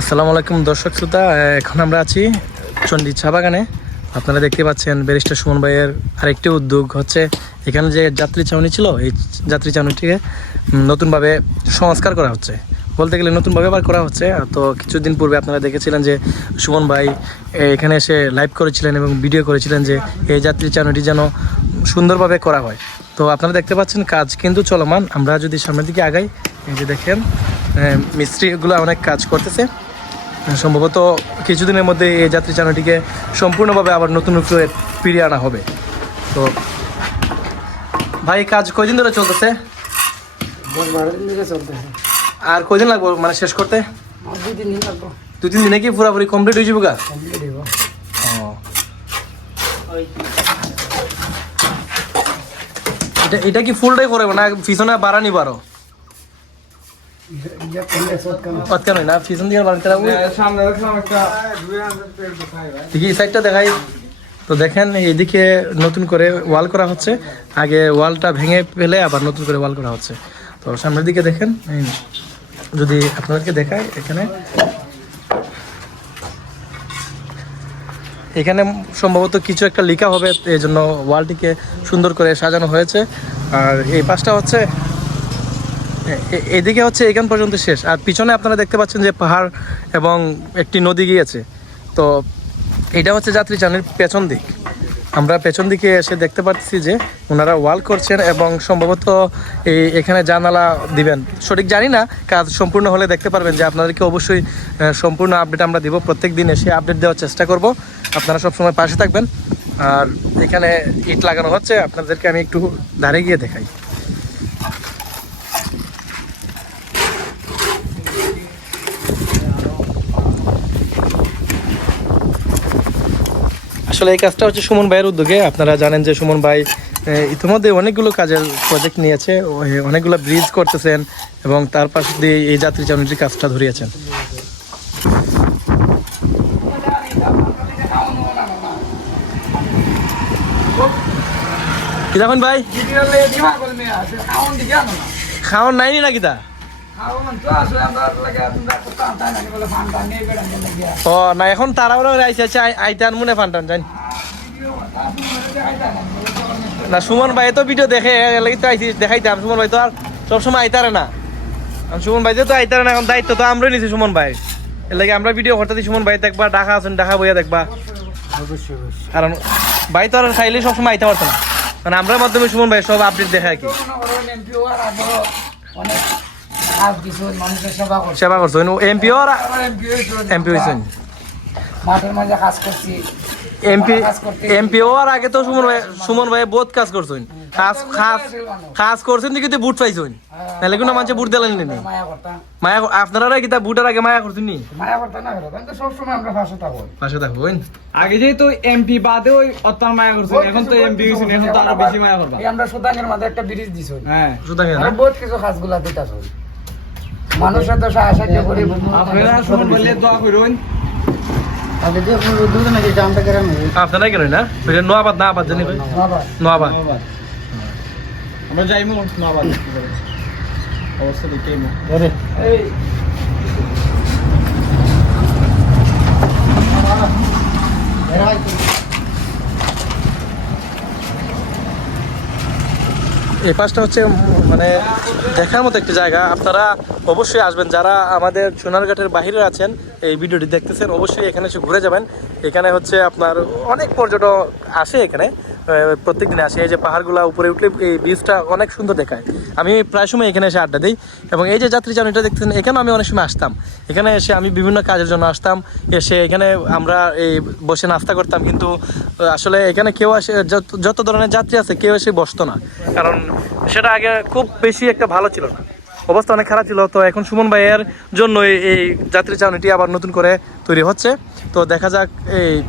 আসসালামু আলাইকুম দর্শক শ্রোতা এখন আমরা আছি চণ্ডী চা বাগানে। আপনারা দেখতে পাচ্ছেন ব্যারিস্টার সুমন ভাইয়ের আরেকটি উদ্যোগ হচ্ছে এখানে যে যাত্রী ছাউনি ছিল এই যাত্রী ছাউনিটিকে উম, নতুনভাবে সংস্কার করা হচ্ছে। বলতে গেলে নতুনভাবে আবার করা হচ্ছে। তো কিছুদিন পূর্বে আপনারা দেখেছিলেন যে সুমন ভাই এখানে এসে লাইভ করেছিলেন এবং ভিডিও করেছিলেন যে এই যাত্রী ছাউনিটি যেন সুন্দরভাবে করা হয়। তো আপনারা দেখতে পাচ্ছেন কাজ কিন্তু চলমান। আমরা যদি সামনের দিকে আগাই এই যে দেখেন মিস্ত্রিগুলো অনেক কাজ করতেছে। সম্ভবত কিছুদিনের মধ্যে এই যাত্রী চালাটিকে সম্পূর্ণভাবে আবার নতুন রূপে ফিরিয়ে আনা হবে। তো, ভাই, কাজ কয়দিন ধরে চলতেছে? আর কয়দিন লাগবো মানে শেষ করতে? দু তিন দিনে কি পুরোপুরি কমপ্লিট হয়ে যাবে গা? এটা এটা কি ফুলটাই করে না? পিছনে বাড়ানি বারো হয় না? পিছন সামনে দেখলাম একটা। দেখি এই সাইডটা দেখাই। তো দেখেন এদিকে নতুন করে ওয়াল করা হচ্ছে। আগে ওয়ালটা ভেঙে ফেলে আবার নতুন করে ওয়াল করা হচ্ছে। তো সামনের দিকে দেখেন যদি আপনাদেরকে দেখাই এখানে। এখানে সম্ভবত কিছু একটা লেখা হবে এই জন্য ওয়ালটিকে সুন্দর করে সাজানো হয়েছে। আর এই পাশটা হচ্ছে এদিকে হচ্ছে এখান পর্যন্ত শেষ। আর পিছনে আপনারা দেখতে পাচ্ছেন যে পাহাড় এবং একটি নদী গিয়েছে। তো এটা হচ্ছে যাত্রী চানের পেছন দিক। আমরা পেছন দিকে এসে দেখতে পাচ্ছি যে ওনারা ওয়াল করছেন এবং সম্ভবত এই এখানে জানালা দিবেন। সঠিক জানি না, কাজ সম্পূর্ণ হলে দেখতে পারবেন যে আপনাদেরকে অবশ্যই সম্পূর্ণ আপডেট আমরা দিব। প্রত্যেক দিন এসে আপডেট দেওয়ার চেষ্টা করব। আপনারা সবসময় পাশে থাকবেন। আর এখানে ইট লাগানো হচ্ছে, আপনাদেরকে আমি একটু দাঁড়িয়ে গিয়ে দেখাই। আসলে এই কাজটা হচ্ছে সুমন ভাইয়ের উদ্যোগে। আপনারা জানেন যে সুমন ভাই ইতিমধ্যে অনেকগুলো কাজের প্রজেক্ট নিয়েছে অনেকগুলো ব্রিজ করতেছেন এবং তার পাশ দিয়ে এই যাত্রী চাউনিটির কাজটা ধরিয়েছেন। ভাই? দিকে আনো না। খাওয়ার ও না এখন তারা ওরা আইসে আছে আইতান মনে ফান্টান জানি। না সুমন ভাই তো ভিডিও দেখে লাগি তো আইসি দেখাইতাম সুমন ভাই তো আর সবসময় আইতারে না। সুমন ভাই তো আইতারে না এখন দায়িত্ব তো আমরাই নিছি সুমন ভাই। এর লাগে আমরা ভিডিও করতে সুমন ভাই দেখবা ঢাকা আছেন ঢাকা বইয়া দেখবা। কারণ ভাই তো আর চাইলে সবসময় আইতে পারতো না। কারণ আমরা মাধ্যমে সুমন ভাই সব আপডেট দেখে আর কি অনেক সেবা করছ। এমপি এমপি হয়েছেন মাঠের মাঝে কাজ করছি এমপি এমপি হওয়ার আগে তো সুমন ভাই সুমন ভাই বহুত কাজ করছেন কাজ খাস কাজ করছেন কিন্তু বুট পাইছেন তাহলে কোনো মানুষে বুট দিলেন নি মায়া আপনারা কি বুটের আগে মায়া করছেন নি? মায়া করতা না করতা কিন্তু সবসময় আমরা পাশে থাকব। পাশে থাকবেন আগে যেহেতু এমপি বাদে ওই অত্যার মায়া করছে এখন তো এমপি হয়েছে এখন তো আরও বেশি মায়া করবা। আমরা সুতাঙ্গের মাঝে একটা ব্রিজ দিছি হ্যাঁ। বহুত কিছু কাজগুলা দিতাছ মানুষের তো সাহায্য করি আপনারা শুনুন বললে দোয়া করুন। আগে যে দুধ নাকি জামটা কেরাম আপনারাই কেন না? ওইটা নোয়াবাদ না আবাদ জানি ভাই। বাবা নোয়াবাদ আমরা যাইমু নবাদ অবস্থা দেখেই এই। এই পাশটা হচ্ছে মানে দেখার মতো একটি জায়গা। আপনারা অবশ্যই আসবেন। যারা আমাদের সোনারঘাটের বাইরে আছেন, এই ভিডিওটি দেখতেছেন, অবশ্যই এখানে এসে ঘুরে যাবেন। এখানে হচ্ছে আপনার অনেক পর্যটক আসে এখানে প্রত্যেক দিনে আসে। এই যে পাহাড়গুলো উপরে উঠলে এই বীজটা অনেক সুন্দর দেখায়। আমি প্রায় সময় এখানে এসে আড্ডা দিই। এবং এই যে যাত্রী চাউনিটা দেখতেছেন, এখানেও আমি অনেক সময় আসতাম। এখানে এসে আমি বিভিন্ন কাজের জন্য আসতাম। এসে এখানে আমরা এই বসে নাস্তা করতাম, কিন্তু আসলে এখানে কেউ আসে যত ধরনের যাত্রী আছে, কেউ এসে বসতো না। কারণ সেটা আগে খুব বেশি একটা ভালো ছিল না। অবস্থা অনেক খারাপ ছিল। তো এখন সুমন ভাইয়ের জন্য এই- যাত্রী চাউনিটি আবার নতুন করে তৈরি হচ্ছে। তো দেখা যাক, এই,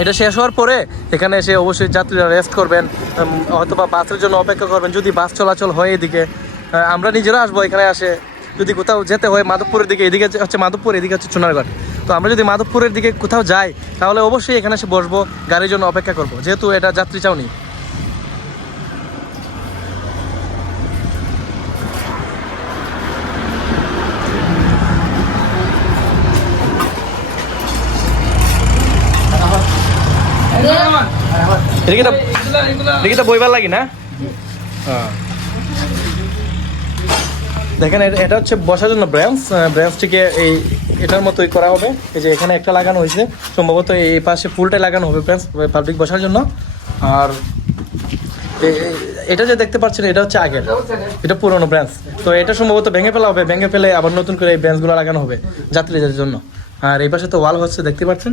এটা শেষ হওয়ার পরে এখানে এসে অবশ্যই যাত্রীরা রেস্ট করবেন হয়তোবা বাসের জন্য অপেক্ষা করবেন। যদি বাস চলাচল হয় এদিকে আমরা নিজেরা আসব এখানে আসে। যদি কোথাও যেতে হয় মাধবপুরের দিকে, এদিকে হচ্ছে মাধবপুর, এদিকে হচ্ছে চুনারগড় তো আমরা যদি মাধবপুরের দিকে কোথাও যাই, তাহলে অবশ্যই এখানে এসে বসবো, গাড়ির জন্য অপেক্ষা করব। যেহেতু এটা যাত্রী চাউনি এটা কি এগুলা এগুলা এটা কি তো বইবার লাগি না? হ্যাঁ। দেখেন এটা- হচ্ছে বসার জন্য ব্রাঞ্চ ব্রাঞ্চটিকে এই এটার মতোই করা হবে। এই যে এখানে একটা লাগানো হয়েছে। সম্ভবত এই পাশে ফুলটাই লাগানো হবে ব্রাঞ্চ পাবলিক বসার জন্য। আর এটা যে দেখতে পাচ্ছেন এটা হচ্ছে আগের। এটা পুরনো ব্রাঞ্চ তো এটা সম্ভবত ভেঙে ফেলা হবে। ভেঙে ফেলে আবার নতুন করে এই ব্রাঞ্চগুলো লাগানো হবে যাত্রীদের জন্য। আর এই পাশে তো ওয়াল হচ্ছে দেখতে পাচ্ছেন?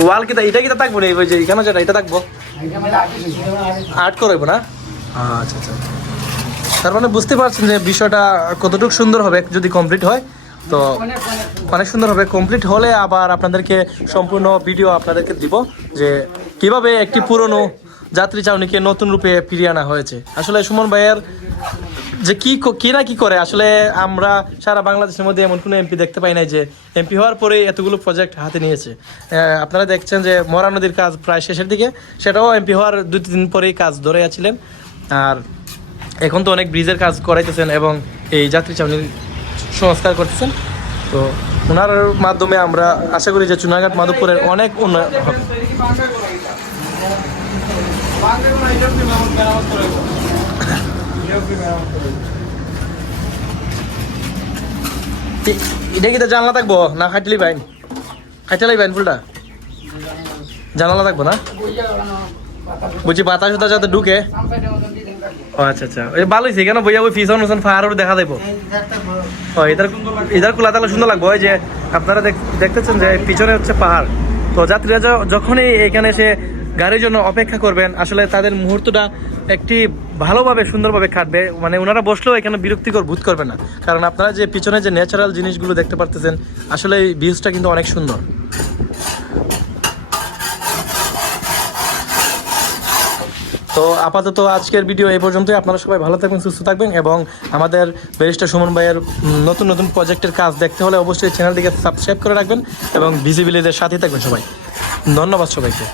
ওয়াল কিতা এটা কিতা থাকব না এই যে কেন যেটা এটা থাকব। আর্ট করাইবো না? আচ্ছা আচ্ছা। তার মানে বুঝতে পারছেন যে বিষয়টা কতটুকু সুন্দর হবে যদি কমপ্লিট হয় তো অনেক সুন্দর হবে। কমপ্লিট হলে আবার আপনাদেরকে সম্পূর্ণ ভিডিও আপনাদেরকে দিব যে কীভাবে একটি পুরনো যাত্রী চাউনিকে নতুন রূপে ফিরিয়ে আনা হয়েছে। আসলে সুমন ভাইয়ের যে কি না কি করে, আসলে আমরা সারা বাংলাদেশের মধ্যে এমন কোনো এমপি দেখতে পাই নাই যে এমপি হওয়ার পরে এতগুলো প্রজেক্ট হাতে নিয়েছে। আপনারা দেখছেন যে মরা নদীর কাজ প্রায় শেষের দিকে, সেটাও এমপি হওয়ার দুই তিন পরেই কাজ ধরে আছিলেন। আর এখন তো অনেক ব্রিজের কাজ করাইতেছেন এবং এই যাত্রী চাউনির সংস্কার করতেছেন। তো ওনার মাধ্যমে আমরা আশা করি যে চুনাঘাট মাধবপুরের অনেক উন্নয়ন হবে। এটা কি জানলা থাকব? না খাইটলি বাইন খাইটলাই বাইন ফুলটা? জানালা থাকব না? বুঝছি, বাতাস উতাস যাতে ঢুকে। ও আচ্ছা আচ্ছা। ওই ভালো হয়েছে কেন বইয়া ওই ফিসন উসন ফায়ার দেখা দেবো ও এদের এদের খোলা তাহলে সুন্দর লাগবে। যে আপনারা দেখ- দেখতেছেন যে পিছনে হচ্ছে পাহাড়। তো যাত্রীরা যখনই এখানে এসে গাড়ির জন্য অপেক্ষা করবেন। আসলে তাদের মুহূর্তটা একটি ভালোভাবে, সুন্দরভাবে কাটবে। মানে ওনারা বসলেও এখানে বিরক্তিকর বোধ করবে না। কারণ আপনারা যে পিছনে যে ন্যাচারাল জিনিসগুলো দেখতে পারতেছেন, আসলে এই ভিউজটা কিন্তু অনেক সুন্দর। তো আপাতত আজকের ভিডিও এই পর্যন্তই। আপনারা সবাই ভালো থাকবেন, সুস্থ থাকবেন এবং আমাদের ব্যারিস্টার সুমন ভাইয়ের নতুন নতুন প্রজেক্টের কাজ দেখতে হলে অবশ্যই চ্যানেলটিকে সাবস্ক্রাইব করে রাখবেন এবং ভিজিবিলিদের সাথে থাকবেন সবাই। ধন্যবাদ সবাইকে।